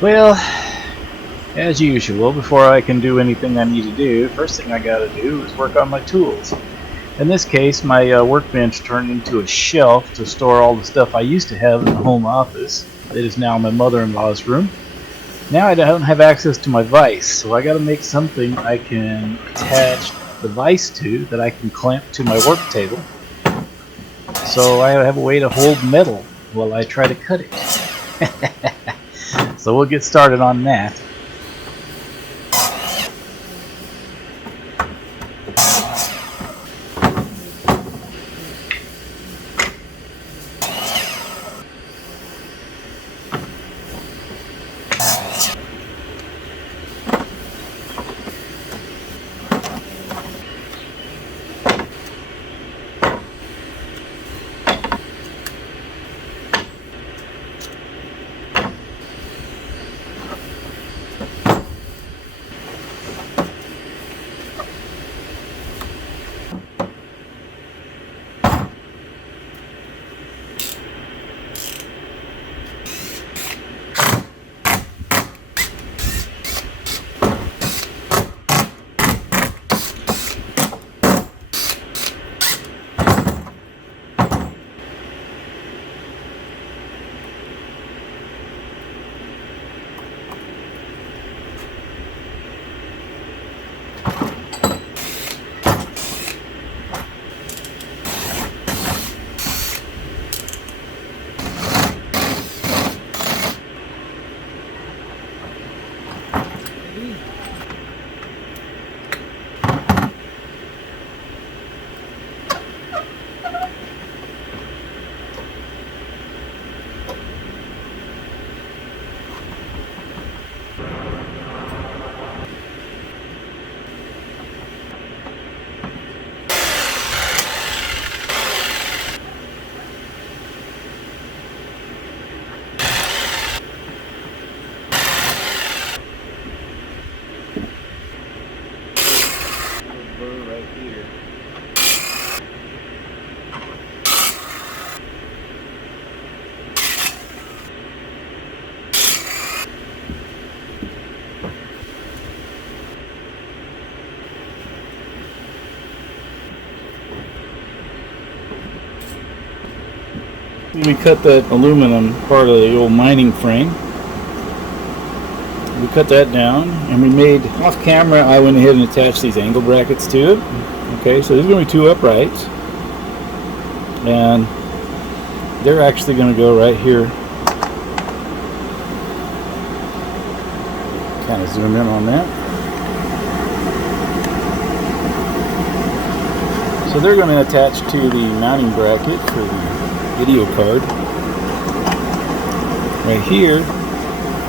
Well, as usual, before I can do anything I need to do, first thing I gotta do is work on my tools. In this case, my workbench turned into a shelf to store all the stuff I used to have in the home office. It is now my mother-in-law's room. Now I don't have access to my vise, so I gotta make something I can attach the vise to that I can clamp to my work table. So I have a way to hold metal while I try to cut it. So we'll get started on that. Right here. We cut that aluminum part of the old mining frame. We cut that down, and we made, off camera, I went ahead and attached these angle brackets to it. Okay, so there's going to be two uprights, and they're actually going to go right here. Kind of zoom in on that. So they're going to attach to the mounting bracket for the video card right here,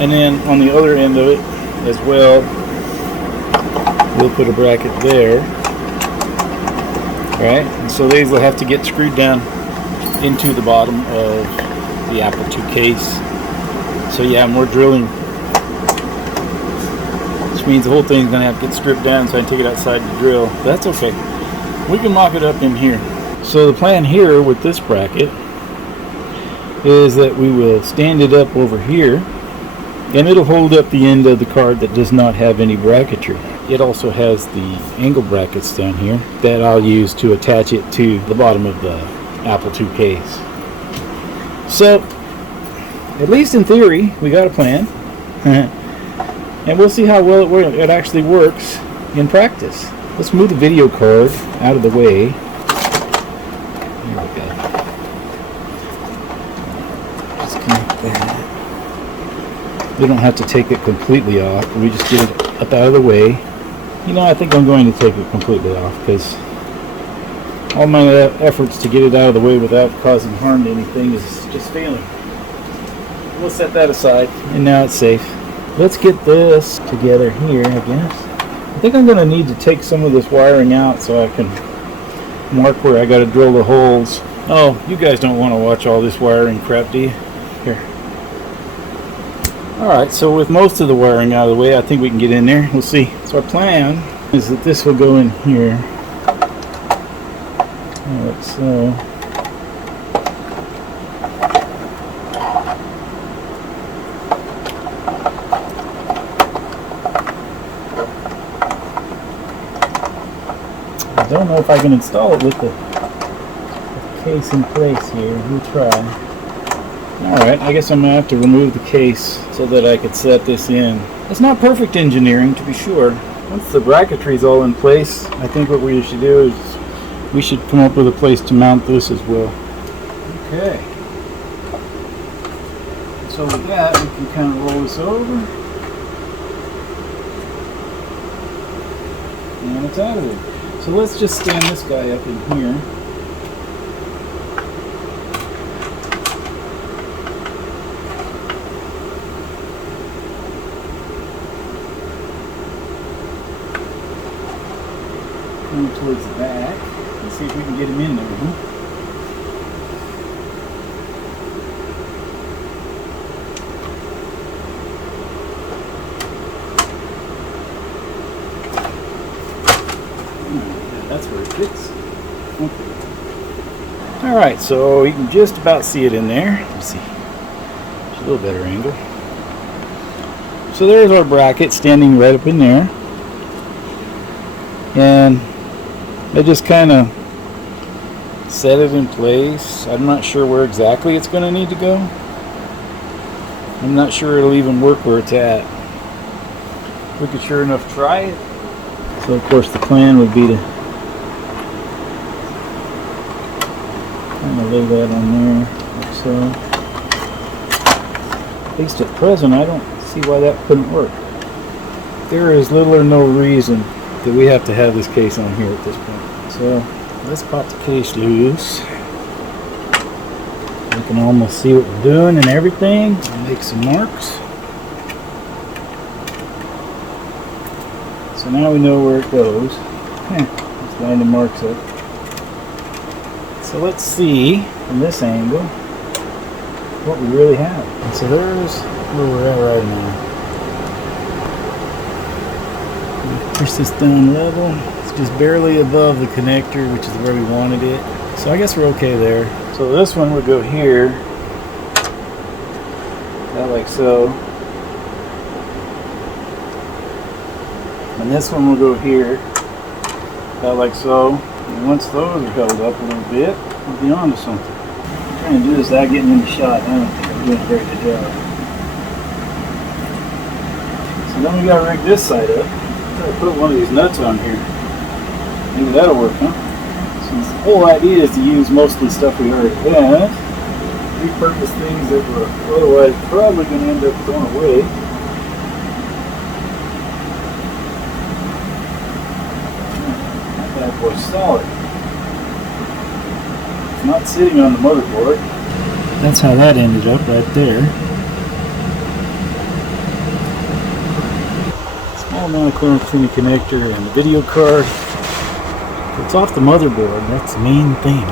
and then on the other end of it as well, we'll put a bracket there. Right, and so these will have to get screwed down into the bottom of the Apple II case. So yeah, more drilling, which means the whole thing's going to have to get stripped down, so I can take it outside to drill. That's okay. We can mock it up in here. So the plan here with this bracket is that we will stand it up over here, and it'll hold up the end of the card that does not have any bracketry. It also has the angle brackets down here that I'll use to attach it to the bottom of the Apple II case. So, at least in theory, we got a plan. And we'll see how well it actually works in practice. Let's move the video card out of the way. There we go. Disconnect that. We don't have to take it completely off. We just get it up out of the way. You know, I think I'm going to take it completely off because all my efforts to get it out of the way without causing harm to anything is just failing. We'll set that aside, and now it's safe. Let's get this together here, I guess. I think I'm going to need to take some of this wiring out so I can mark where I got to drill the holes. Oh, you guys don't want to watch all this wiring crap, do you? Here. Alright, so with most of the wiring out of the way, I think we can get in there. We'll see. So our plan is that this will go in here. Like so. Don't know if I can install it with the case in place here. We'll try. Alright, I guess I'm going to have to remove the case so that I could set this in. It's not perfect engineering, to be sure. Once the bracketry is all in place, I think what we should do is we should come up with a place to mount this as well. Okay. So with that, we can kind of roll this over. And it's out of there. So let's just stand this guy up in here. Going towards the back. Let's see if we can get him in there, huh? That's where it fits. Okay. Alright, so you can just about see it in there. Let's see. It's a little better angle. So there's our bracket standing right up in there. And I just kind of set it in place. I'm not sure where exactly it's going to need to go. I'm not sure it'll even work where it's at. We could sure enough try it. So of course the plan would be to kind of lay that on there, like so. At least at present, I don't see why that couldn't work. There is little or no reason that we have to have this case on here at this point. So let's pop the case loose. We can almost see what we're doing and everything. I'll make some marks. So now we know where it goes. Let's line the marks up. So let's see from this angle what we really have. And so there's where we're at right now. Push this down level. It's just barely above the connector, which is where we wanted it. So I guess we're okay there. So this one would go here, about like so. And this one will go here, about like so. And once those are held up a little bit, we'll be on to something. I'm trying to do this without getting in the shot. I don't think I'm doing a very good job. So then we gotta rig this side up. I'll put one of these nuts on here. Maybe that'll work, huh? So the whole idea is to use mostly stuff we already have. Repurpose things that were otherwise probably going to end up thrown away. That bad boy's solid. It's not sitting on the motherboard. That's how that ended up right there. Small amount of clearance between the connector and the video card. If it's off the motherboard, that's the main thing.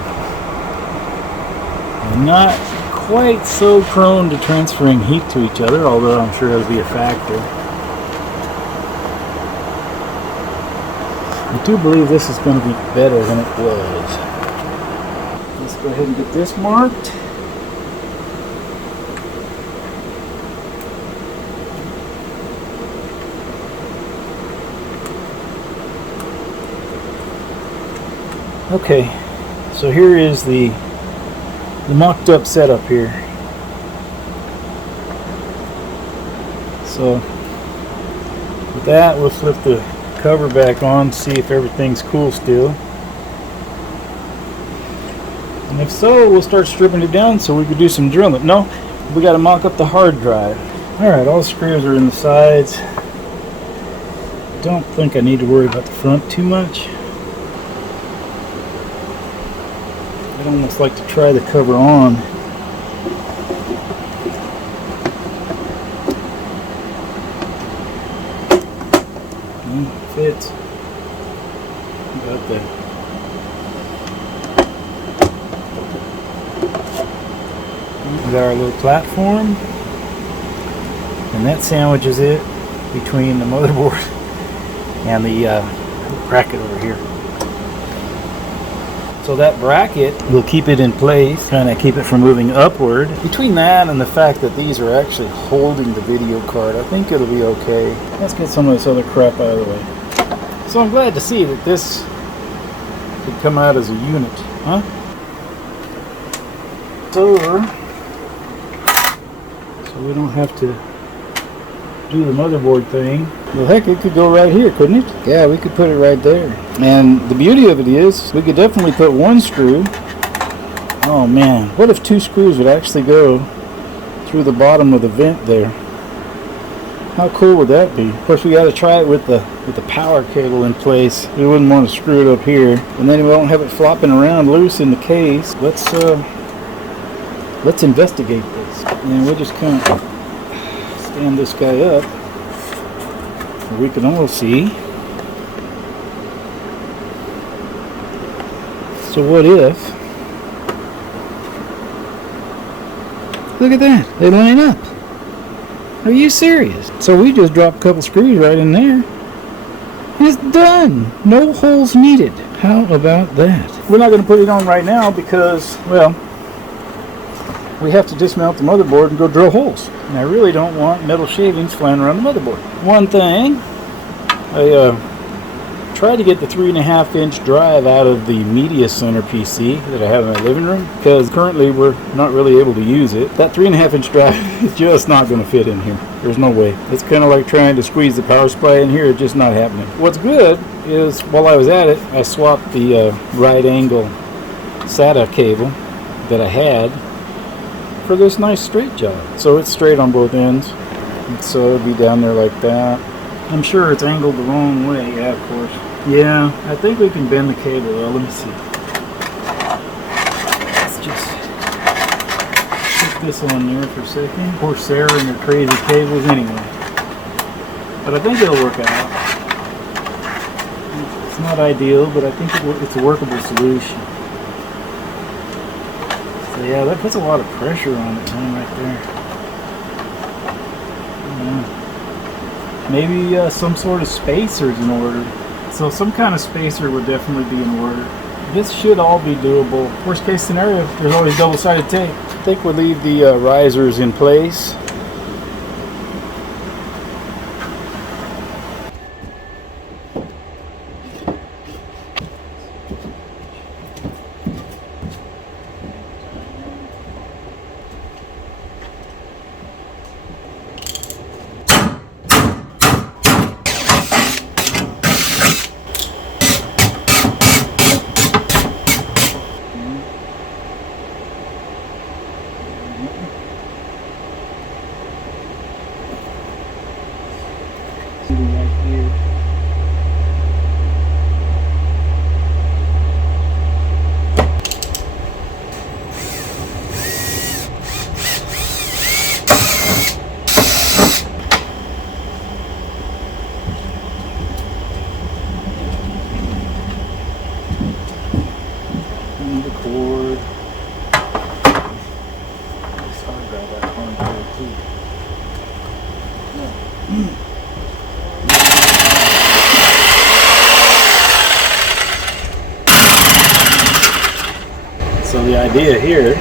I'm not quite so prone to transferring heat to each other, although I'm sure it'll be a factor. I do believe this is going to be better than it was. Let's go ahead and get this marked. Okay, so here is the mocked up setup here. So with that, we'll flip the cover back on, see if everything's cool still. And if so, we'll start stripping it down so we could do some drilling. No, we got to mock up the hard drive. Alright, all the screws are in the sides. Don't think I need to worry about the front too much. I'd almost like to try the cover on. Fits. About that. We got our little platform, and that sandwiches it between the motherboard and the bracket over here. So that bracket will keep it in place, kind of keep it from moving upward. Between that and the fact that these are actually holding the video card, I think it'll be okay. Let's get some of this other crap out of the way. So I'm glad to see that this could come out as a unit, huh? So we don't have to do the motherboard thing. Well, heck, it could go right here, couldn't it? Yeah, we could put it right there. And the beauty of it is, we could definitely put one screw. Oh man, what if 2 screws would actually go through the bottom of the vent there? How cool would that be? Of course, we got to try it with the power cable in place. We wouldn't want to screw it up here, and then we won't have it flopping around loose in the case. Let's investigate this. And we'll just kind of stand this guy up. We can all see. So what if? Look at that. They line up. Are you serious? So we just drop a couple screws right in there. It's done. No holes needed. How about that? We're not going to put it on right now because, well, we have to dismount the motherboard and go drill holes. And I really don't want metal shavings flying around the motherboard. One thing, I tried to get the 3.5-inch drive out of the media center PC that I have in my living room, because currently we're not really able to use it. That 3.5-inch drive is just not going to fit in here. There's no way. It's kind of like trying to squeeze the power supply in here. It's just not happening. What's good is, while I was at it, I swapped the right angle SATA cable that I had for this nice straight job. So it's straight on both ends. And so it'd be down there like that. I'm sure it's angled the wrong way. Yeah, of course. Yeah, I think we can bend the cable. Well, let me see. Let's just put this on there for a second. Poor Sarah and her crazy cables anyway. But I think it'll work out. It's not ideal, but I think it's a workable solution. So yeah, that puts a lot of pressure on it, man, right there. Yeah. Maybe some sort of spacer's in order. So some kind of spacer would definitely be in order. This should all be doable. Worst case scenario, there's always double-sided tape. I think we'll leave the risers in place. Right here. And the cord. It's hard to grab that horn too. Yeah. So the idea here is,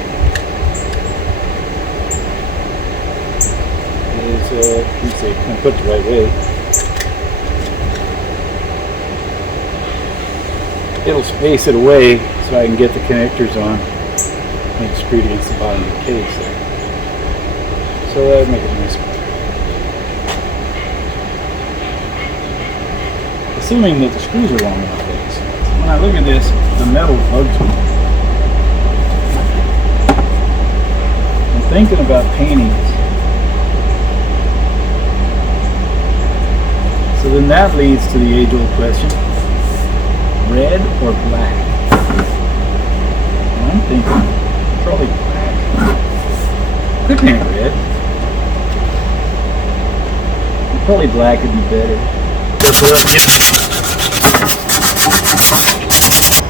let's see, I'm put it the right way. It'll space it away so I can get the connectors on and screwed against the bottom of the case there. So that would make it nice. Assuming that the screws are long enough. When I look at this, the metal bugs me. Thinking about painting it. So then that leads to the age-old question: red or black? And I'm thinking probably black. Could paint red. Probably black would be better. Guess what?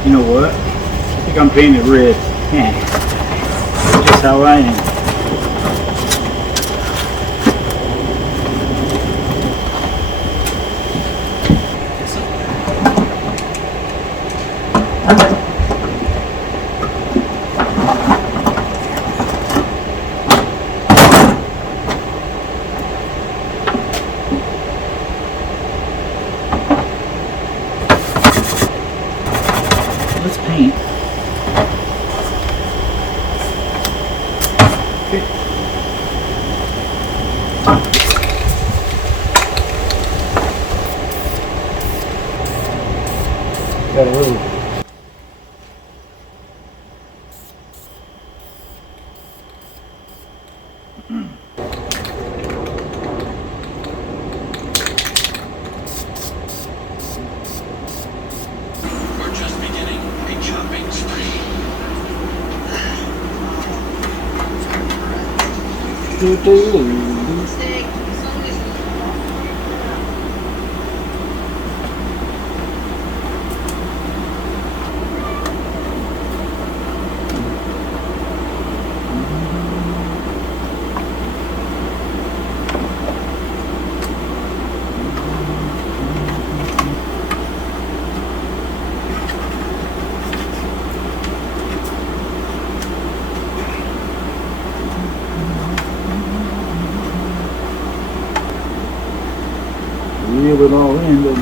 You know what? I think I'm painting red. That's just how I am. Okay. Got a little. We're just beginning a chopping spree. Reel it all in, but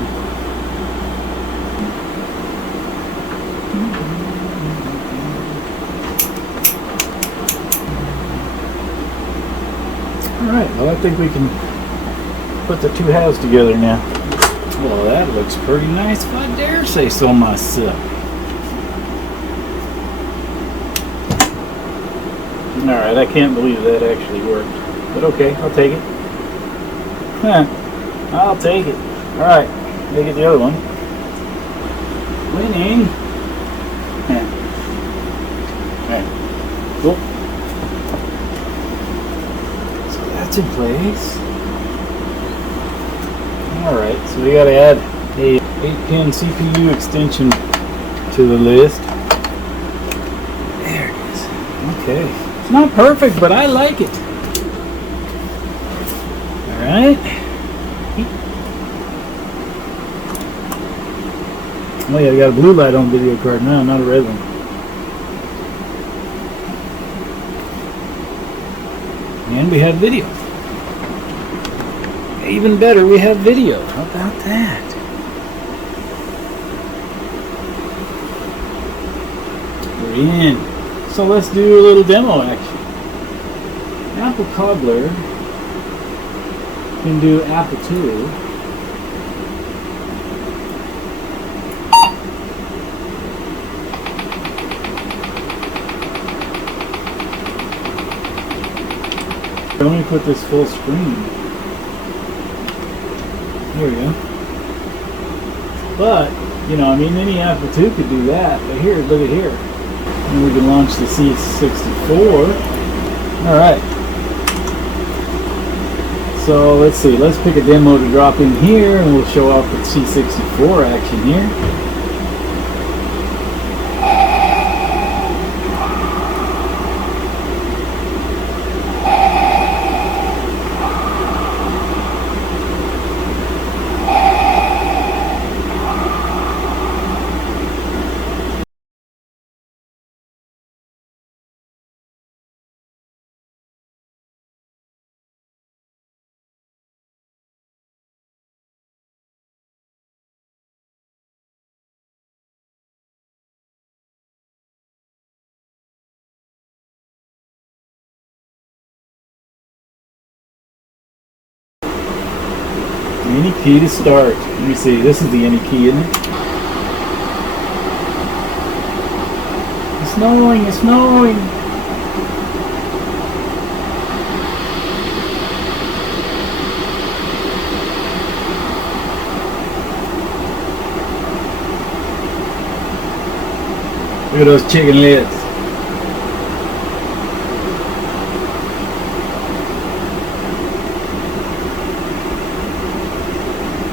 alright, well I think we can put the two halves together now. Well, that looks pretty nice if I dare say so myself. Alright, I can't believe that actually worked. But okay, I'll take it. Huh. I'll take it. Alright, let me get the other one. Winning. Alright, cool. So that's in place. Alright, so we gotta add a 8-pin CPU extension to the list. There it is. Okay. It's not perfect, but I like it. Alright. Oh yeah, we got a blue light on video card now, not a red one. And we have video. Even better, we have video. How about that? We're in. So let's do a little demo action. Apple Cobbler can do Apple II. Let me put this full screen. Here we go. But, you know, I mean, any Apple II could do that. But here, look at here. And we can launch the C64. Alright. So, let's see. Let's pick a demo to drop in here, and we'll show off the C64 action here. Any key to start. Let me see. This is the any key, isn't it? It's snowing. It's snowing. Look at those chicken lids.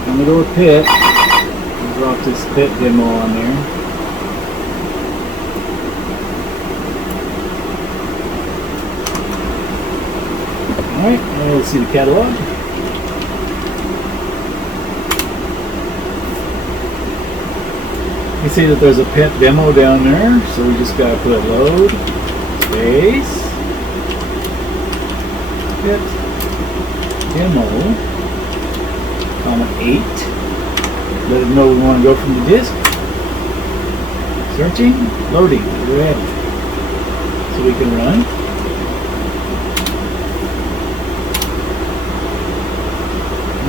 I'm going to go with pit. I'll drop this pit demo on there. Alright, let's see the catalog. You see that there's a pit demo down there, so we just got to put load, space, pit demo. 8. Let it know we want to go from the disk. Searching, loading, ready. So we can run.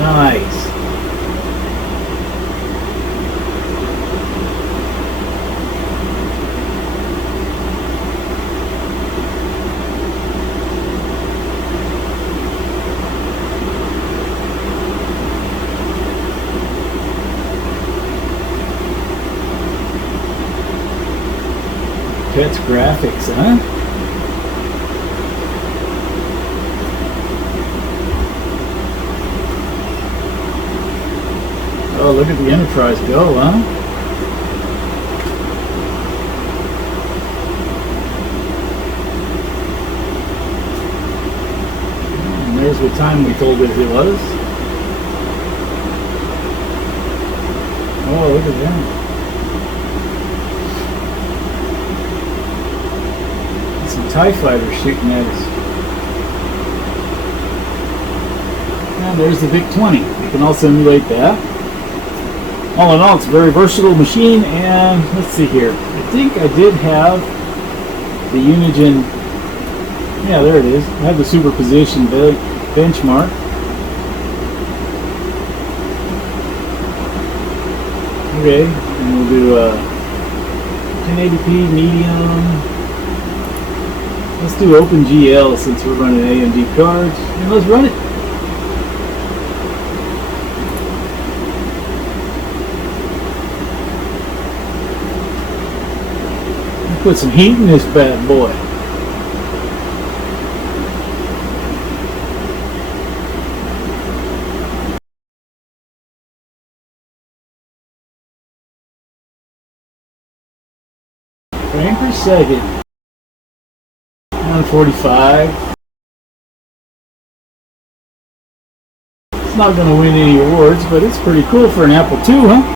Nice. Pets graphics, huh? Oh, look at the Enterprise go, huh? And there's what time we told it was. Oh, look at that. Some TIE fighters shooting at us. And there's the VIC-20. You can also emulate that. All in all, it's a very versatile machine, and let's see here. I think I did have the Unigen. Yeah, there it is. I have the superposition benchmark. Okay, and we'll do 1080p medium. Let's do OpenGL since we're running AMD cards, and let's run it. Put some heat in this bad boy. Frame per second. 145. It's not going to win any awards, but it's pretty cool for an Apple II, huh?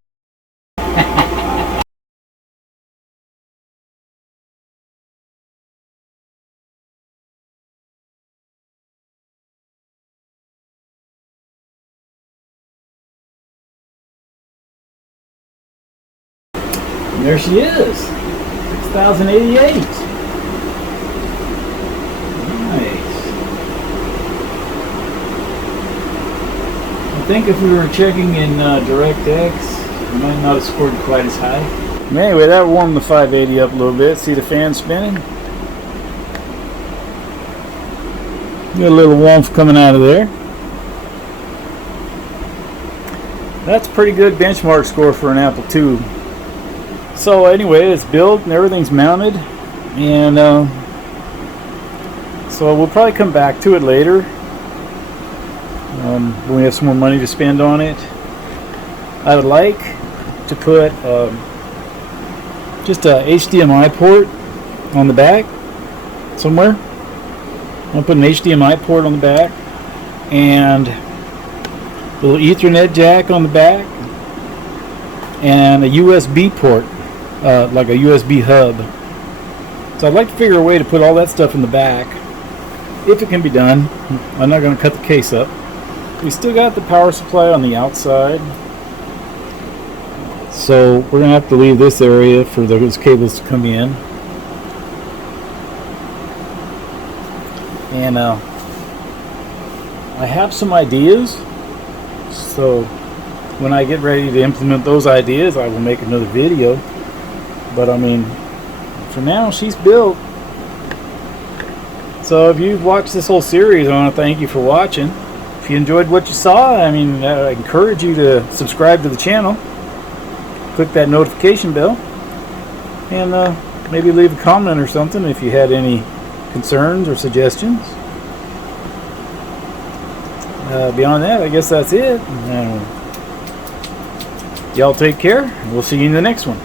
And there she is, 6088. Nice. I think if we were checking in DirectX, we might not have scored quite as high. Anyway, that warmed the 580 up a little bit. See the fan spinning? Got a little warmth coming out of there. That's a pretty good benchmark score for an Apple II. So anyway, it's built and everything's mounted, and so we'll probably come back to it later when we have some more money to spend on it. I would like to put just a HDMI port on the back somewhere. I'll put an HDMI port on the back and a little Ethernet jack on the back and a USB port, like a USB hub. So I'd like to figure a way to put all that stuff in the back, if it can be done. I'm not going to cut the case up. We still got the power supply on the outside, so we're going to have to leave this area for those cables to come in. And I have some ideas, so when I get ready to implement those ideas, I will make another video. But I mean, for now, she's built. So if you've watched this whole series, I want to thank you for watching. If you enjoyed what you saw, I mean, I encourage you to subscribe to the channel. Click that notification bell. And maybe leave a comment or something if you had any concerns or suggestions. Beyond that, I guess that's it. Y'all take care. We'll see you in the next one.